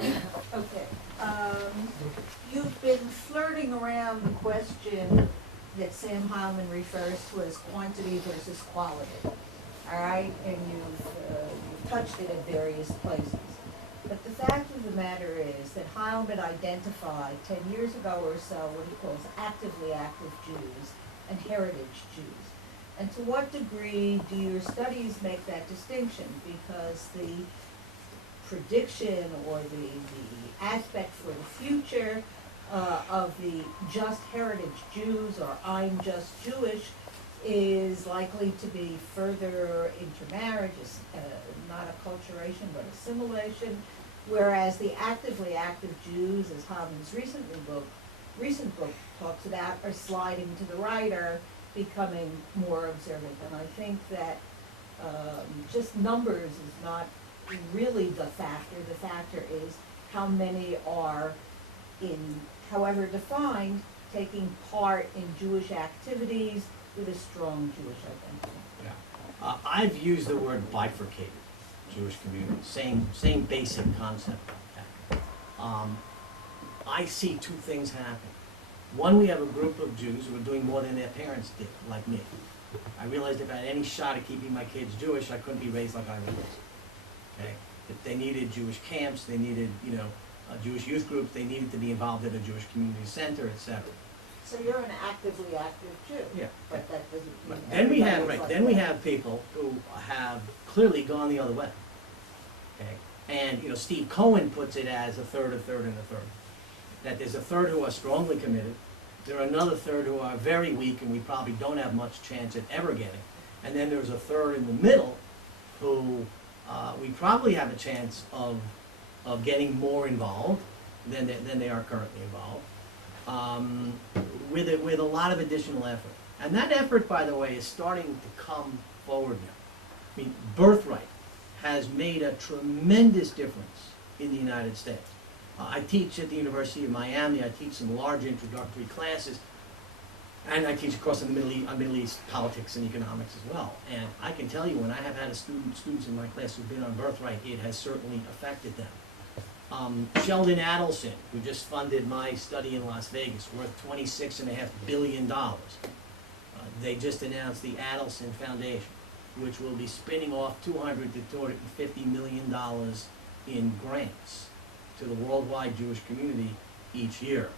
Okay. You've been flirting around the question that Sam Heilman refers to as quantity versus quality. All right? And you've touched it at various places. But the fact of the matter is that Heilman identified 10 years ago or so what he calls actively active Jews and heritage Jews. And to what degree do your studies make that distinction? Because the prediction or the aspect for the future of the just heritage Jews or I'm just Jewish is likely to be further intermarriage, not acculturation but assimilation, whereas the actively active Jews, as Heilman's recent book talks about, are sliding to the right, are becoming more observant. And I think that just numbers is not really the factor. The factor is how many are, in however defined, taking part in Jewish activities with a strong Jewish identity. Yeah. I've used the word bifurcated Jewish community, same basic concept like that. I see two things happen. One, we have a group of Jews who are doing more than their parents did, like me. I realized if I had any shot at keeping my kids Jewish, I couldn't be raised like I was raised. Okay? If they needed Jewish camps, they needed, Jewish youth groups, they needed to be involved at a Jewish community center, etc. So you're an actively active Jew. Yeah. But that doesn't mean Then we have people who have clearly gone the other way. Okay? And Steve Cohen puts it as a third, and a third. That there's a third who are strongly committed, there are another third who are very weak and we probably don't have much chance at ever getting. And then there's a third in the middle who we probably have a chance of getting more involved than they are currently involved, with a lot of additional effort. And that effort, by the way, is starting to come forward now. I mean, birthright has made a tremendous difference in the United States. I teach at the University of Miami. I teach some large introductory classes, and I teach across the Middle East politics and economics as well. And I can tell you, when I have had students in my class who've been on birthright, it has certainly affected them. Sheldon Adelson, who just funded my study in Las Vegas, worth $26.5 billion. They just announced the Adelson Foundation, which will be spinning off $200 to $250 million in grants to the worldwide Jewish community each year.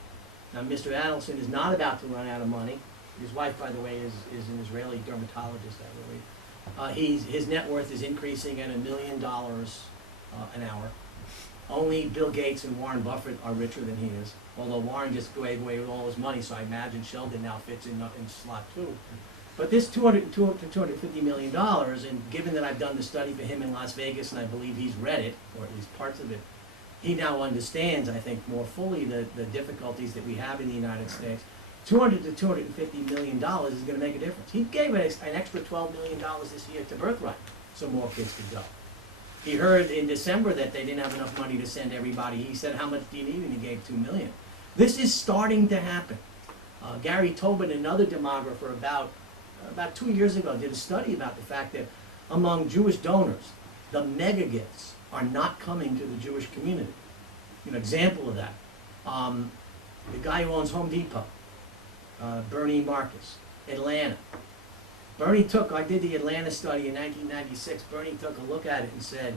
Now, Mr. Adelson is not about to run out of money. His wife, by the way, is an Israeli dermatologist, I believe. His net worth is increasing at $1 million an hour. Only Bill Gates and Warren Buffett are richer than he is, although Warren just gave away all his money, so I imagine Sheldon now fits in slot 2. But this $200 to $250 million, and given that I've done the study for him in Las Vegas, and I believe he's read it, or at least parts of it, he now understands, I think, more fully the difficulties that we have in the United States. $200 to $250 million is going to make a difference. He gave an extra $12 million this year to Birthright so more kids could go. He heard in December that they didn't have enough money to send everybody. He said, how much do you need? And he gave $2 million. This is starting to happen. Gary Tobin, another demographer, about 2 years ago, did a study about the fact that among Jewish donors, the mega gifts are not coming to the Jewish community. An example of that, the guy who owns Home Depot, Bernie Marcus, Atlanta. I did the Atlanta study in 1996. Bernie took a look at it and said,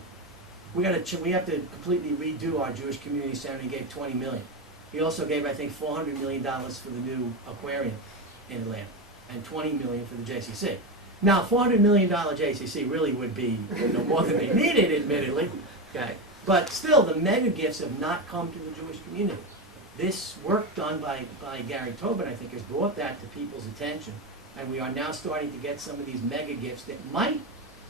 we have to completely redo our Jewish community center. He gave $20 million. He also gave, I think, $400 million for the new aquarium in Atlanta and $20 million for the JCC. Now, $400 million JCC really would be more than they needed, admittedly. Okay, but still, the mega gifts have not come to the Jewish community. This work done by Gary Tobin, I think, has brought that to people's attention, and we are now starting to get some of these mega gifts that might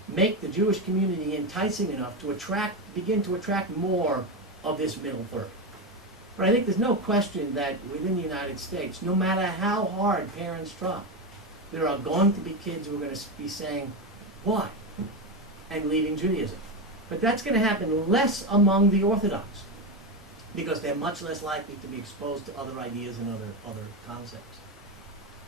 make the Jewish community enticing enough to begin to attract more of this middle third. But I think there's no question that within the United States, no matter how hard parents try, there are going to be kids who are going to be saying, why? And leaving Judaism. But that's going to happen less among the Orthodox, because they're much less likely to be exposed to other ideas and other concepts.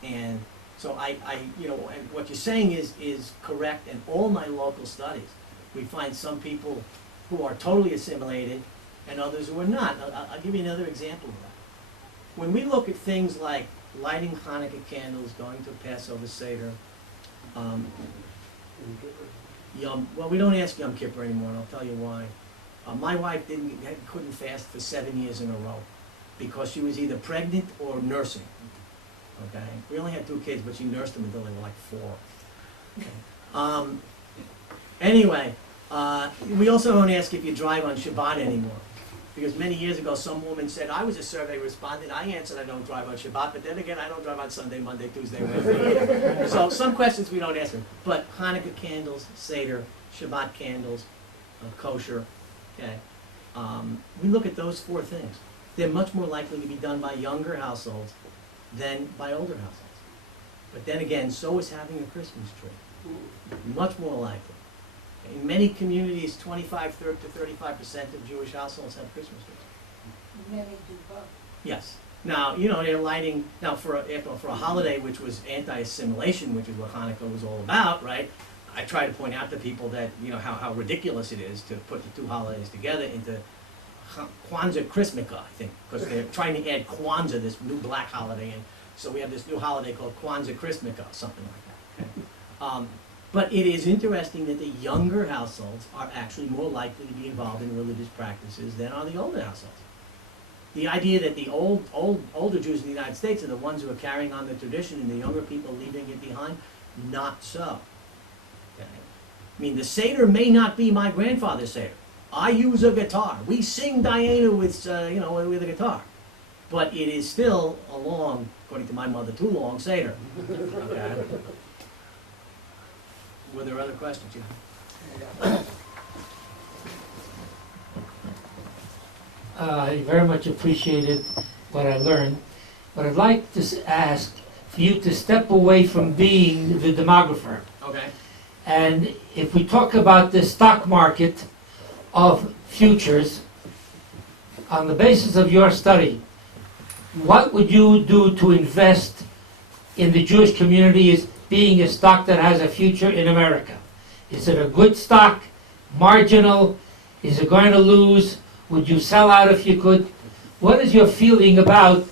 And so and what you're saying is correct. In all my local studies, we find some people who are totally assimilated, and others who are not. I'll give you another example of that. When we look at things like lighting Hanukkah candles, going to Passover Seder, well, we don't ask Yom Kippur anymore, and I'll tell you why. My wife couldn't fast for 7 years in a row because she was either pregnant or nursing. Okay, we only had 2 kids, but she nursed them until they were like 4. Okay. Anyway, we also don't ask if you drive on Shabbat anymore. Because many years ago, some woman said, I was a survey respondent, I answered I don't drive on Shabbat, but then again, I don't drive on Sunday, Monday, Tuesday, Wednesday. So some questions we don't ask them. But Hanukkah candles, Seder, Shabbat candles, kosher, okay. We look at those 4 things. They're much more likely to be done by younger households than by older households. But then again, so is having a Christmas tree. Much more likely. In many communities, 25 to 35% of Jewish households have Christmas trees. Many do both. Yes. Now, you know, they're lighting, now for a holiday which was anti-assimilation, which is what Hanukkah was all about, right? I try to point out to people that, you know, how ridiculous it is to put the 2 holidays together into Kwanzaa Christmaka, I think, because they're trying to add Kwanzaa, this new black holiday, and so we have this new holiday called Kwanzaa Christmaka, something like that. Okay? But it is interesting that the younger households are actually more likely to be involved in religious practices than are the older households. The idea that the older Jews in the United States are the ones who are carrying on the tradition and the younger people leaving it behind, not so. Okay? I mean, the Seder may not be my grandfather's Seder. I use a guitar. We sing Diana with, with a guitar. But it is still a long, according to my mother, too long Seder. Okay? Were there other questions? Yeah. I very much appreciated what I learned, but I'd like to ask for you to step away from being the demographer. Okay. And if we talk about the stock market of futures, on the basis of your study, what would you do to invest in the Jewish community as being a stock that has a future in America? Is it a good stock? Marginal? Is it going to lose? Would you sell out if you could? What is your feeling about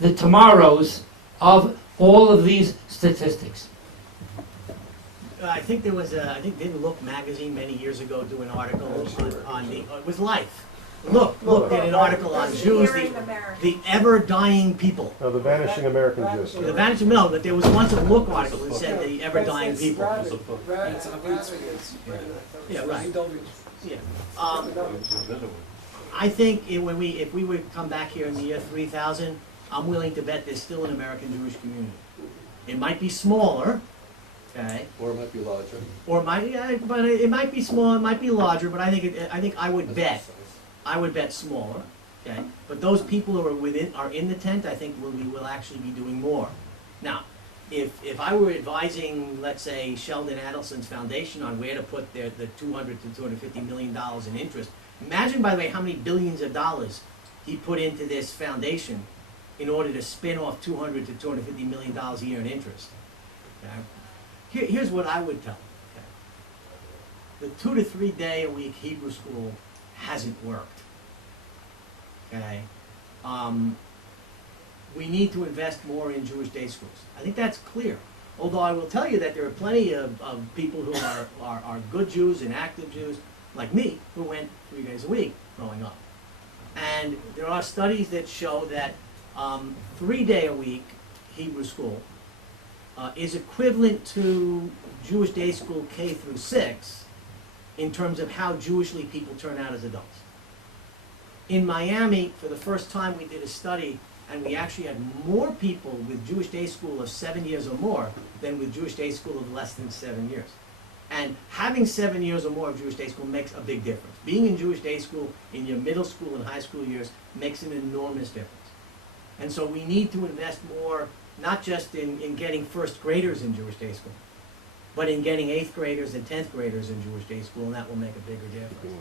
the tomorrows of all of these statistics? I think there was didn't Look magazine many years ago do an article on it was Life. Look did an article on Jews, the ever-dying people. No, the vanishing American Jews. The vanishing, no, but there was once a Look article that said the ever-dying people. Yeah, right. Yeah. I think if we would come back here in the year 3000, I'm willing to bet there's still an American Jewish community. It might be smaller, okay? Or it might be larger. Or but it might be small, it might be larger, but I think I would bet smaller, okay? But those people who are in the tent, I think we will actually be doing more. Now, if I were advising, let's say, Sheldon Adelson's foundation on where to put the $200 to $250 million in interest, imagine, by the way, how many billions of dollars he put into this foundation in order to spin off $200 to $250 million a year in interest. Okay? Here's what I would tell. Okay? The 2 to 3 day a week Hebrew school hasn't worked. Okay? We need to invest more in Jewish day schools. I think that's clear. Although I will tell you that there are plenty of people who are good Jews and active Jews, like me, who went 3 days a week growing up. And there are studies that show that 3 day a week Hebrew school is equivalent to Jewish day school K through 6 in terms of how Jewishly people turn out as adults. In Miami, for the first time, we did a study, and we actually had more people with Jewish day school of 7 years or more than with Jewish day school of less than 7 years. And having 7 years or more of Jewish day school makes a big difference. Being in Jewish day school in your middle school and high school years makes an enormous difference. And so we need to invest more, not just in getting first graders in Jewish day school, but in getting 8th graders and 10th graders in Jewish day school, and that will make a bigger difference.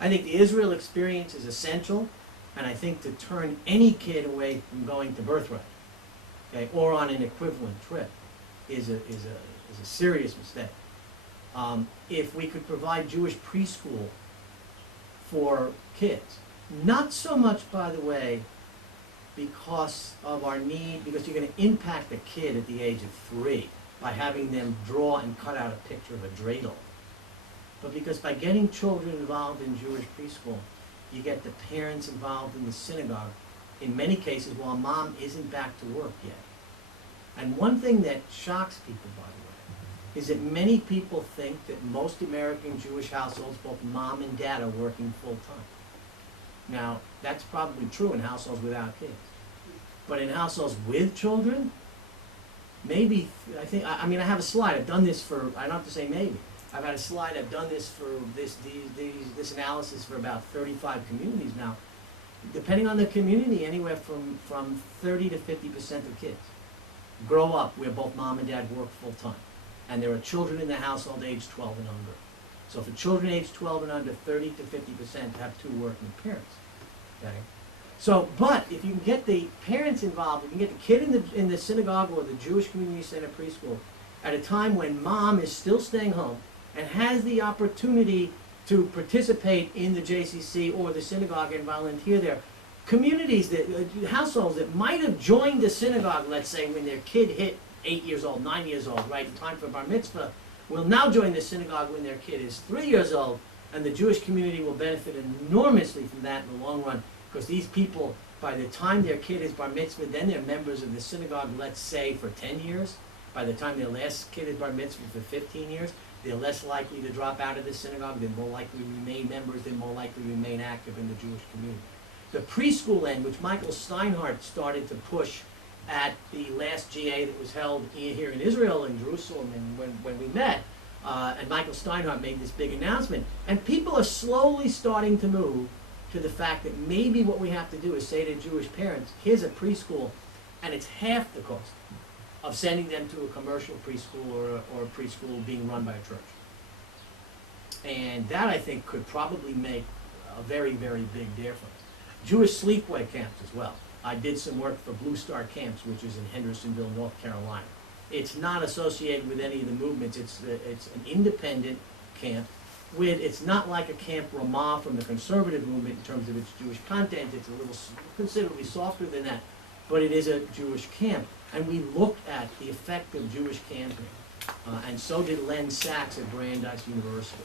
I think the Israel experience is essential, and I think to turn any kid away from going to Birthright, okay, or on an equivalent trip is a serious mistake. If we could provide Jewish preschool for kids, Not so much, by the way, because of our need, because you're going to impact a kid at the age of 3 by having them draw and cut out a picture of a dreidel. But because by getting children involved in Jewish preschool, you get the parents involved in the synagogue, in many cases while mom isn't back to work yet. And one thing that shocks people, by the way, is that many people think that most American Jewish households, both mom and dad, are working full-time. Now, that's probably true in households without kids. But in households with children, maybe, I mean, I have a slide. I've done this for, I don't have to say maybe. I've had a slide. I've done this for this analysis for about 35 communities now. Depending on the community, anywhere from 30 to 50% of kids grow up where both mom and dad work full-time. And there are children in the household age 12 and under. So for children age 12 and under, 30 to 50% have 2 working parents. Okay? So, but if you can get the parents involved, if you can get the kid in the synagogue or the Jewish Community Center preschool at a time when mom is still staying home and has the opportunity to participate in the JCC or the synagogue and volunteer there, communities, households that might have joined the synagogue, let's say, when their kid hit 8 years old, 9 years old, right, in time for bar mitzvah, will now join the synagogue when their kid is 3 years old, and the Jewish community will benefit enormously from that in the long run, because these people, by the time their kid is bar mitzvah, then they're members of the synagogue, let's say, for 10 years. By the time their last kid is bar mitzvah for 15 years, they're less likely to drop out of the synagogue, they're more likely to remain members, they're more likely to remain active in the Jewish community. The preschool end, which Michael Steinhardt started to push at the last GA that was held here in Israel, in Jerusalem, and when we met, and Michael Steinhardt made this big announcement, and people are slowly starting to move to the fact that maybe what we have to do is say to Jewish parents, here's a preschool, and it's half the cost of sending them to a commercial preschool or a preschool being run by a church. And that, I think, could probably make a very, very big difference. Jewish sleepaway camps as well. I did some work for Blue Star Camps, which is in Hendersonville, North Carolina. It's not associated with any of the movements. It's an independent camp. It's not like a Camp Ramah from the conservative movement in terms of its Jewish content. It's a little considerably softer than that, but it is a Jewish camp. And we looked at the effect of Jewish camping, and so did Len Sachs at Brandeis University.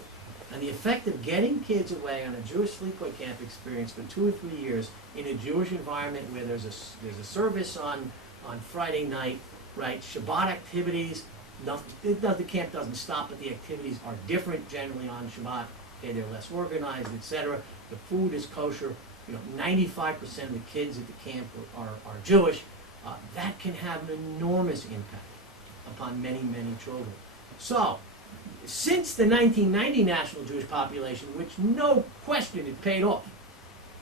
And the effect of getting kids away on a Jewish sleepaway camp experience for 2 or 3 years in a Jewish environment where there's a service on Friday night, right? Shabbat activities, the camp doesn't stop, but the activities are different generally on Shabbat. Okay, they're less organized, etc. The food is kosher. 95% of the kids at the camp are Jewish. That can have an enormous impact upon many, many children. So, since the 1990 national Jewish population, which no question it paid off.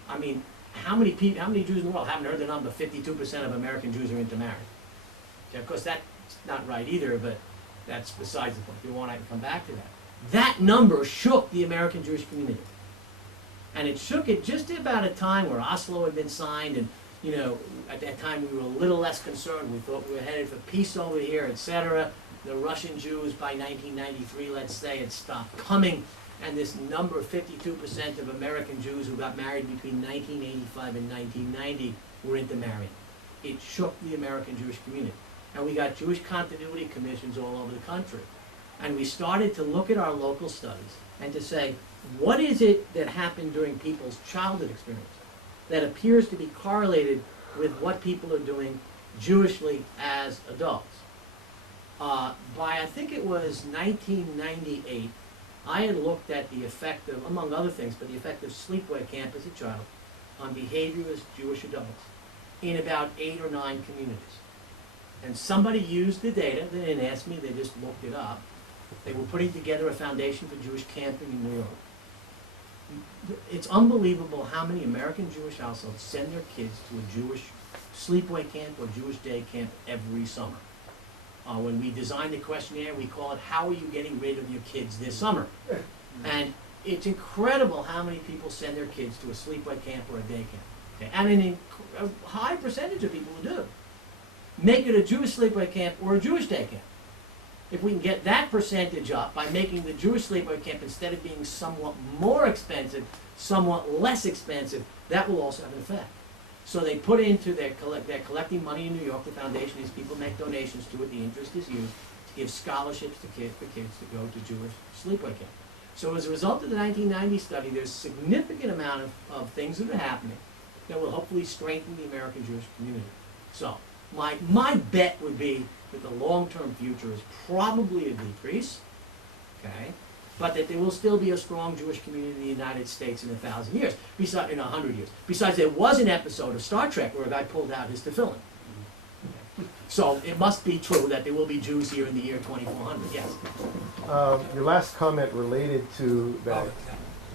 I mean, how many Jews in the world? I haven't heard the number. 52% of American Jews are intermarried. Okay, of course, that's not right either, but that's besides the point. If you want, I can come back to that. That number shook the American Jewish community. And it shook it just about a time where Oslo had been signed, and at that time we were a little less concerned. We thought we were headed for peace over here, etc. The Russian Jews by 1993, let's say, had stopped coming, and this number, 52% of American Jews who got married between 1985 and 1990 were intermarrying. It shook the American Jewish community. And we got Jewish continuity commissions all over the country. And we started to look at our local studies and to say, what is it that happened during people's childhood experience that appears to be correlated with what people are doing Jewishly as adults? By I think it was 1998, I had looked at the effect of, among other things, but the effect of sleepaway camp as a child on behavior as Jewish adults in about 8 or 9 communities. And somebody used the data. They didn't ask me, they just looked it up. They were putting together a foundation for Jewish camping in New York. It's unbelievable how many American Jewish households send their kids to a Jewish sleepaway camp or Jewish day camp every summer. When we design the questionnaire, we call it, how are you getting rid of your kids this summer? And it's incredible how many people send their kids to a sleepaway camp or a day camp. Okay? And a high percentage of people who do. Make it a Jewish sleepaway camp or a Jewish day camp. If we can get that percentage up by making the Jewish sleepaway camp, instead of being somewhat more expensive, somewhat less expensive, that will also have an effect. So they put into they're collecting money in New York, the foundation, these people make donations to it, the interest is used to give scholarships to kids, for kids to go to Jewish sleepaway camp. So as a result of the 1990 study, there's a significant amount of things that are happening that will hopefully strengthen the American Jewish community. So my bet would be that the long-term future is probably a decrease, okay? But that there will still be a strong Jewish community in the United States in 1,000 years, in 100 years. Besides, there was an episode of Star Trek where a guy pulled out his tefillin. So it must be true that there will be Jews here in the year 2400, yes. Your last comment related to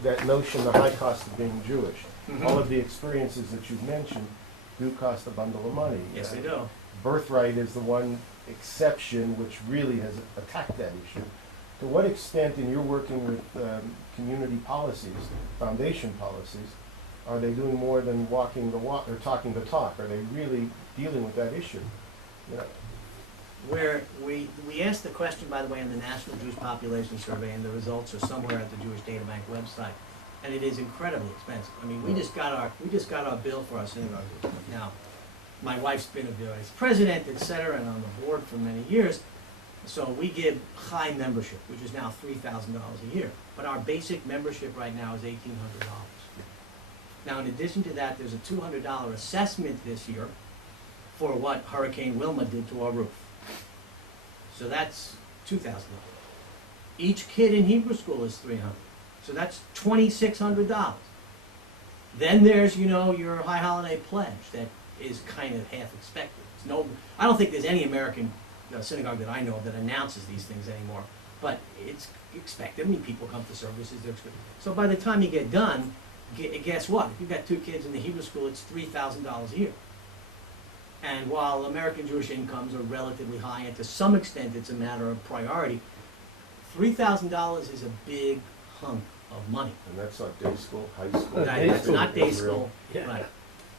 that notion, the high cost of being Jewish. Mhm. All of the experiences that you've mentioned do cost a bundle of money. Yes, they do. Birthright is the one exception which really has attacked that issue. To what extent, in your working with community policies, foundation policies, are they doing more than walking the walk or talking the talk? Are they really dealing with that issue? You know, Where we asked the question, by the way, in the National Jewish Population Survey, and the results are somewhere at the Jewish Data Bank website, and it is incredibly expensive. I mean, we just got our bill for our synagogue. Now, my wife's been a vice president, et cetera, and on the board for many years. So we give high membership, which is now $3,000 a year. But our basic membership right now is $1,800. Now, in addition to that, there's a $200 assessment this year for what Hurricane Wilma did to our roof. So that's $2,000. Each kid in Hebrew school is $300. So that's $2,600. Then there's, your high holiday pledge that is kind of half expected. I don't think there's any American synagogue that I know of that announces these things anymore. But it's expected. I mean, people come to services, they're expected. So by the time you get done, guess what? If you've got 2 kids in the Hebrew school, it's $3,000 a year. And while American Jewish incomes are relatively high, and to some extent it's a matter of priority, $3,000 is a big hunk of money. and that's not day school, high school. It's not day Israel. school, right.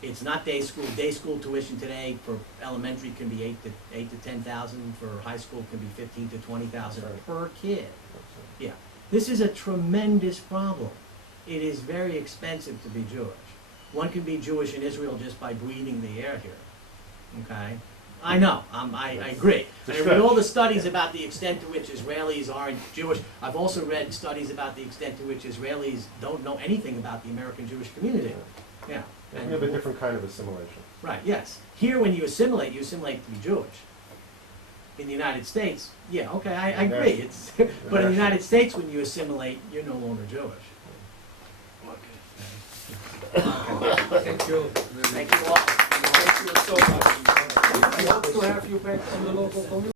It's not day school. Day school tuition today for elementary can be eight to 10,000. For high school can be 15 to 20,000 Right. per kid. Yeah, this is a tremendous problem. It is very expensive to be Jewish. One can be Jewish in Israel just by breathing the air here. Okay, I know. I agree. And I read all the studies about the extent to which Israelis aren't Jewish. I've also read studies about the extent to which Israelis don't know anything about the American Jewish community. Yeah. We have a different kind of assimilation. Right, yes. Here, when you assimilate to be Jewish. In the United States, yeah, okay, I agree. But in the United States, when you assimilate, you're no longer Jewish. Thank you. Thank you all. Thank you so much. We hope to have you back on the local community.